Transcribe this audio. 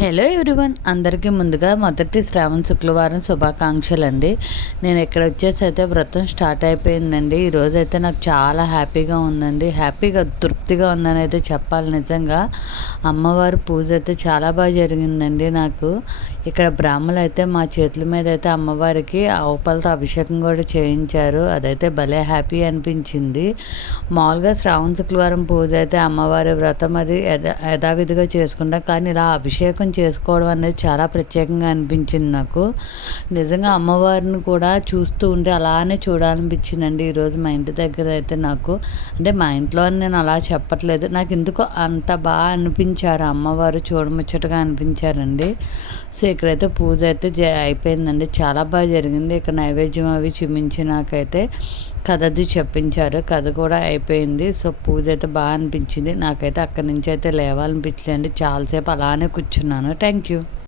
Hello everyone, అందరికీ ముందుగా మొదటి శ్రావణ శుక్రవారం శుభాకాంక్షలు అండి. నేను ఇక్కడ వచ్చేసి అయితే వ్రతం స్టార్ట్ అయిపోయిందండి. ఈరోజు అయితే నాకు చాలా హ్యాపీగా ఉందండి. హ్యాపీగా తృప్తిగా ఉందని అయితే చెప్పాలి. నిజంగా అమ్మవారి పూజ అయితే చాలా బాగా జరిగిందండి. నాకు ఇక్కడ బ్రాహ్మణులు అయితే మా చేతుల మీద అయితే అమ్మవారికి ఆవు పాలతో అభిషేకం కూడా చేయించారు. అదైతే భలే హ్యాపీ అనిపించింది. మామూలుగా శ్రావణ శుక్రవారం పూజ అయితే అమ్మవారి వ్రతం అది యథావిధిగా చేసుకుంటాం, కానీ ఇలా అభిషేకం చేసుకోవడం అనేది చాలా ప్రత్యేకంగా అనిపించింది నాకు. నిజంగా అమ్మవారిని కూడా చూస్తూ ఉంటే అలానే చూడాలనిపించిందండి ఈరోజు మా ఇంటి దగ్గర అయితే. నాకు అంటే మా ఇంట్లో నేను అలా చెప్పట్లేదు, నాకు ఎందుకో అంత బాగా అనిపించారు అమ్మవారు, చూడముచ్చటగా అనిపించారండి. సో ఇక్కడైతే పూజ అయితే అయిపోయిందండి, చాలా బాగా జరిగింది. ఇక్కడ నైవేద్యం అవి చూపించి నాకైతే కథది చెప్పించారు, కథ కూడా అయిపోయింది. సో పూజ అయితే బాగా అనిపించింది నాకైతే. అక్కడి నుంచి అయితే లేవాలనిపించలేండి, చాలాసేపు అలానే కూర్చున్నాను. Thank you.